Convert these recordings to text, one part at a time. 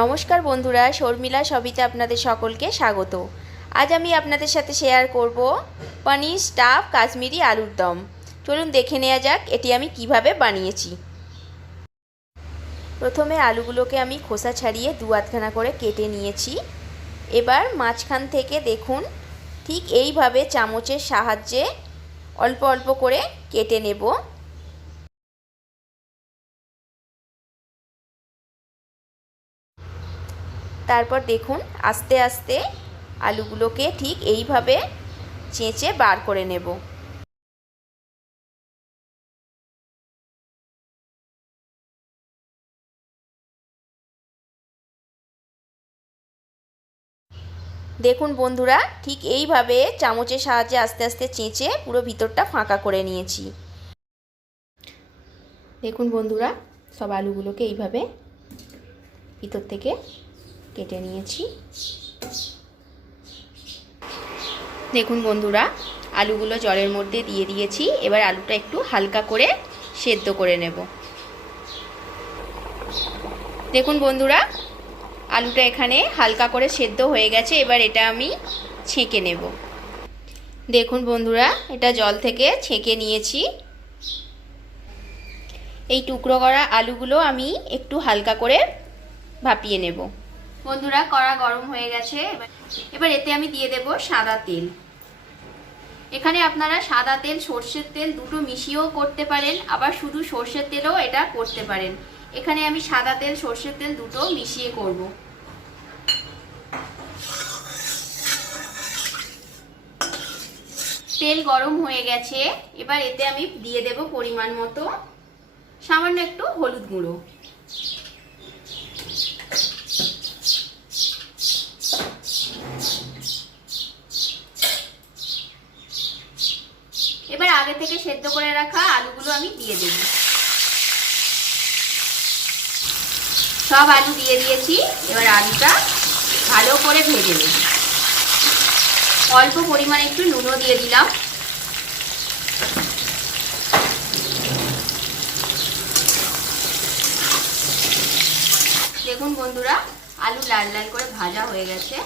নমস্কার বন্ধুরা, শর্মিলা সবিতে আপনাদের সকলকে স্বাগত। আজ আমি আপনাদের সাথে শেয়ার করব পনির স্টাফ কাশ্মীরি আলুর দম। চলুন দেখে নেওয়া যাক এটি আমি কিভাবে বানিয়েছি। প্রথমে আলুগুলোকে আমি খোসা ছাড়িয়ে দু আধখানা করে কেটে নিয়েছি। এবার মাঝখান থেকে দেখুন ঠিক এইভাবে চামচের সাহায্যে অল্প অল্প করে কেটে নেব। তারপর দেখুন আস্তে আস্তে আলুগুলোকে ঠিক এইভাবে চেঁচে বার করে নেব। দেখুন বন্ধুরা, ঠিক এইভাবে চামচের সাহায্যে আস্তে আস্তে চেঁচে পুরো ভিতরটা ফাঁকা করে নিয়েছি। দেখুন বন্ধুরা, সব আলুগুলোকে এইভাবে ভিতর থেকে কেটে নিয়েছি। দেখুন বন্ধুরা, আলুগুলো জলের মধ্যে দিয়ে দিয়েছি। এবার আলুটা একটু হালকা করে সেদ্ধ করে নেব। দেখুন বন্ধুরা, আলুটা এখানে হালকা করে সেদ্ধ হয়ে গেছে। এবার এটা আমি ছেঁকে নেব। দেখুন বন্ধুরা, এটা জল থেকে ছেঁকে নিয়েছি। এই টুকরো করা আলুগুলো আমি একটু হালকা করে ভাপিয়ে নেব। বন্ধুরা, কড়া গরম হয়ে গেছে। এবার এতে আমি দিয়ে দেব সাদা তেল। এখানে আপনারা সাদা তেল সর্ষের তেল দুটো মিশিয়েও করতে পারেন, আবার শুধু সর্ষের তেলও এটা করতে পারেন। এখানে আমি সাদা তেল সর্ষের তেল দুটো মিশিয়ে করব। তেল গরম হয়ে গেছে। এবার এতে আমি দিয়ে দেব পরিমাণ মতো সামান্য একটু হলুদ গুঁড়ো। এবার আগে থেকে সেদ্ধ করে রাখা আলুগুলো আমি দিয়ে দেব। সব আলু দিয়ে দিয়েছি। এবার আলুটা ভালো করে ভেজে নেব। অল্প পরিমাণে একটু নুনও দিয়ে দিলাম। দেখুন বন্ধুরা, আলু লাল লাল করে ভাজা হয়ে গেছে।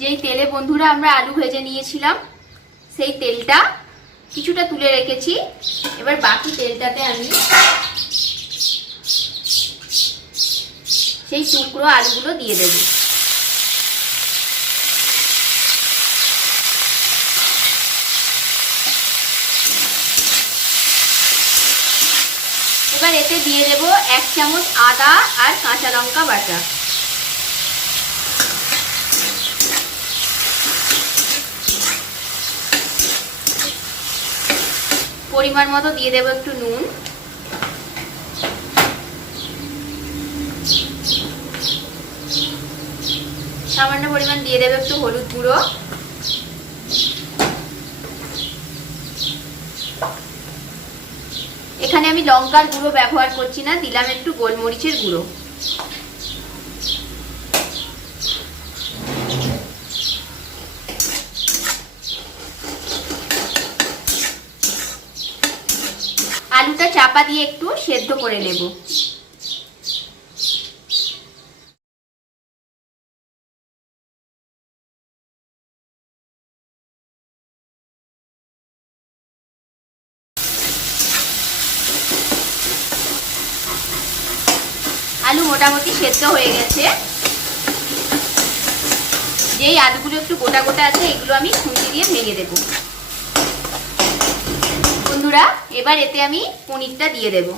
যেই তেলে বন্ধুরা আমরা আলু ভেজে নিয়েছিলাম, সেই তেলটা কিছুটা তুলে রেখেছি। এবার বাকি তেলটাতে আমি সেই টুকরো আলুগুলো দিয়ে দেব। এবার এতে দিয়ে দেব 1 চামচ আদা আর কাঁচা লঙ্কা বাটা। পরিমাণ মতো দিয়ে দেব একটু নুন। সামান্য পরিমাণ দিয়ে দেব একটু হলুদ গুঁড়ো। এখানে আমি লঙ্কার গুঁড়ো ব্যবহার করছি না, দিলাম একটু গোলমরিচের গুঁড়ো। আলুটা চাপা দিয়ে একটু সেদ্ধ করে নেব। আলু মোটামুটি সেদ্ধ হয়ে গেছে। যেই আলুগুলো একটু গোটা গোটা আছে, এগুলো আমি খুন্তি দিয়ে ভেঙে দেব। বন্ধুরা, এবার এতে আমি পনিরটা দিয়ে দেব।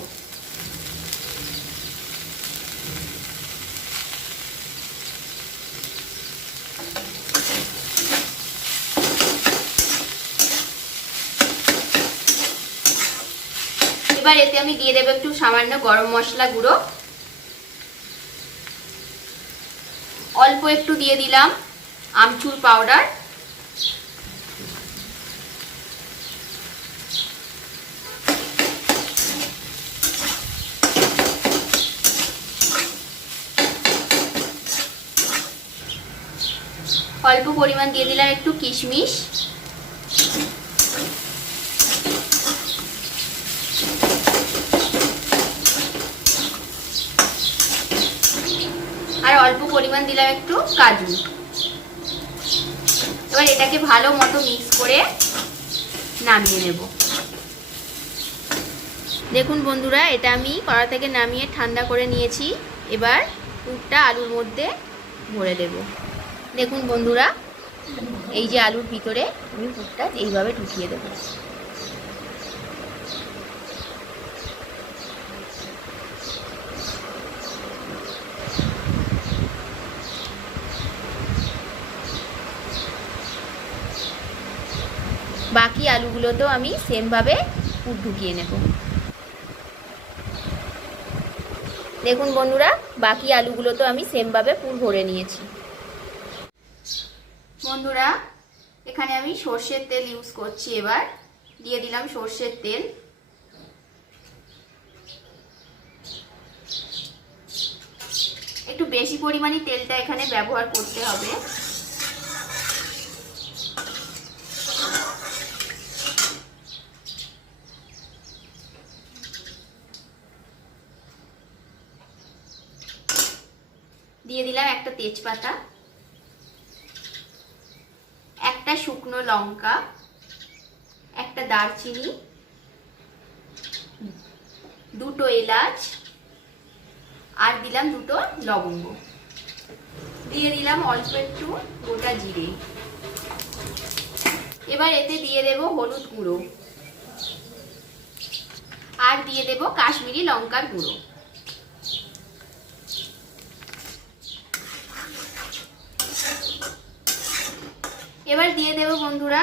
এবার এতে আমি দিয়ে দেব একটু সামান্য গরম মশলা গুঁড়ো। অল্প একটু দিয়ে দিলাম আমচুর পাউডার। অল্প পরিমাণ দিয়ে দিলাম একটু কিশমিশ, আর অল্প পরিমাণ দিলাম একটু কাজু। এবার এটাকে ভালো মতো মিক্স করে নামিয়ে নেব। দেখুন বন্ধুরা, এটা আমি কড়া থেকে নামিয়ে ঠান্ডা করে নিয়েছি। এবার পুরটা আলুর মধ্যে ভরে দেব। দেখুন বন্ধুরা, এই যে আলুর ভিতরে আমি পুরটা এইভাবে ঢুকিয়ে দেব। বাকি আলুগুলোতেও আমি সেমভাবে পুর ঢুকিয়ে নেব। দেখুন বন্ধুরা, বাকি আলুগুলোতেও আমি সেমভাবে পুর ভরে নিয়েছি। বন্ধুরা, এখানে আমি সর্ষের তেল ইউজ করছি। এবার দিয়ে দিলাম সর্ষের তেল। একটু বেশি পরিমাণে তেলটা এখানে ব্যবহার করতে হবে। দিয়ে দিলাম একটা তেজপাতা, একটা শুকনো লঙ্কা, একটা দারচিনি, দুটো এলাচ, আর দিলাম দুটো লবঙ্গ। দিয়ে দিলাম অল্প একটু গোটা জিরে। এবার এতে দিয়ে দেব হলুদ গুঁড়ো, আর দিয়ে দেব কাশ্মীরি লঙ্কার গুঁড়ো। এবার দিয়ে দেব বন্ধুরা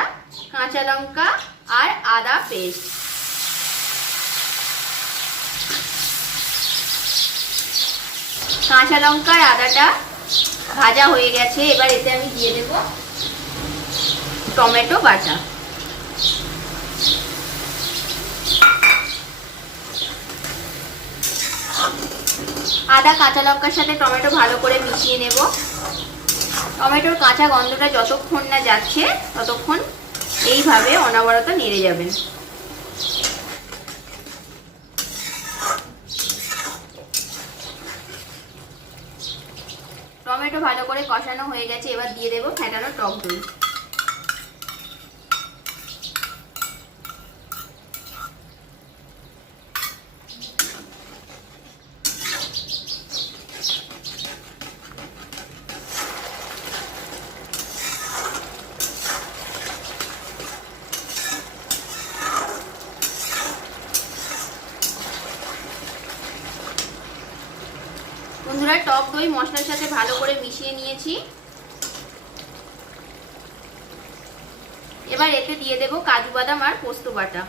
কাঁচা লঙ্কা আর আদা পেস্ট। কাঁচা লঙ্কা আর আদাটা ভাজা হয়ে গেছে। এবার এতে আমি দিয়ে দেব টমেটো বাটা। আদা কাঁচা লঙ্কার সাথে টমেটো ভালো করে মিশিয়ে নেব। টমেটোর কাঁচা গন্ধটা যতক্ষণ না যাচ্ছে ততক্ষণ এইভাবে অনবরত নেড়ে যাবেন। টমেটো ভালো করে কষানো হয়ে গেছে। এবার দিয়ে দেব ফেটানো টক দই। বন্ধুরা, টক দই মশলার সাথে ভালো করে মিশিয়ে নিয়েছি। এবার এতে দিয়ে দেব কাজু বাদাম আর পোস্ত বাটা।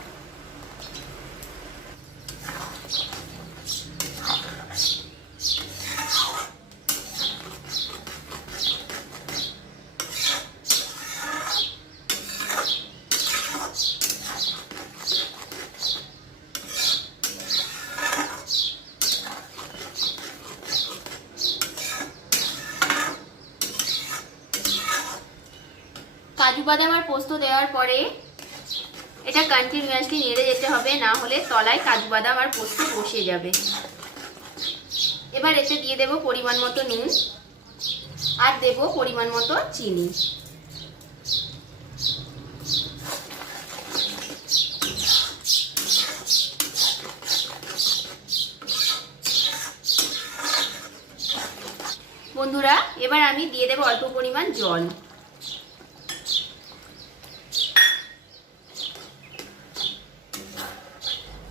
কাজু বাদাম আর পোস্ত দেওয়ার পরে এটা কন্টিনিউয়াসলি নেড়ে যেতে হবে, না হলে তলায় কাজু বাদাম আর পোস্ত বসে যাবে। এবার এতে দিয়ে দেব পরিমাণ মতো নুন, আর দেব পরিমাণ মতো চিনি। বন্ধুরা, এবার আমি দিয়ে দেব অল্প পরিমাণ জল।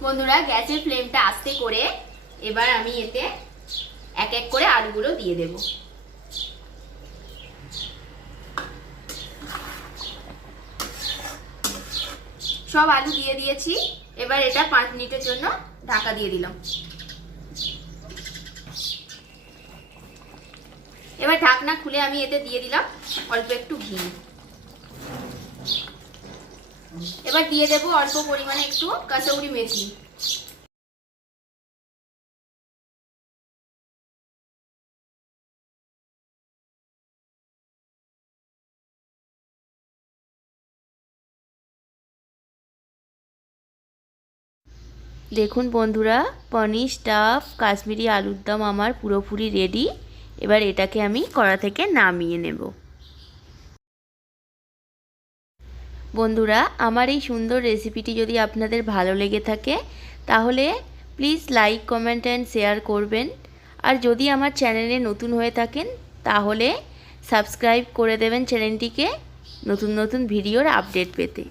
বন্ধুরা, গ্যাসের ফ্লেমটা আস্তে করে এবার আমি এতে এক এক করে আলুগুলো দিয়ে দেব। সব আলু দিয়ে দিয়েছি। এবার এটা 5 মিনিটের জন্য ঢাকা দিয়ে দিলাম। এবার ঢাকনা খুলে আমি এতে দিয়ে দিলাম অল্প একটু ঘি। এবার দিয়ে দেব অল্প পরিমাণে একটু কাসুরি মেথি। দেখুন বন্ধুরা, পনির স্টাফ কাশ্মীরি আলুর দম আমার পুরোপুরি রেডি। এবার এটাকে আমি কড়া থেকে নামিয়ে নেব। বন্ধুরা, আমার এই সুন্দর রেসিপিটি যদি আপনাদের ভালো লেগে থাকে তাহলে please like, comment and share করবেন। আর যদি আমার চ্যানেলে নতুন হয়ে থাকেন তাহলে সাবস্ক্রাইব করে দেবেন চ্যানেলটিকে, নতুন নতুন ভিডিওর আপডেট পেতে।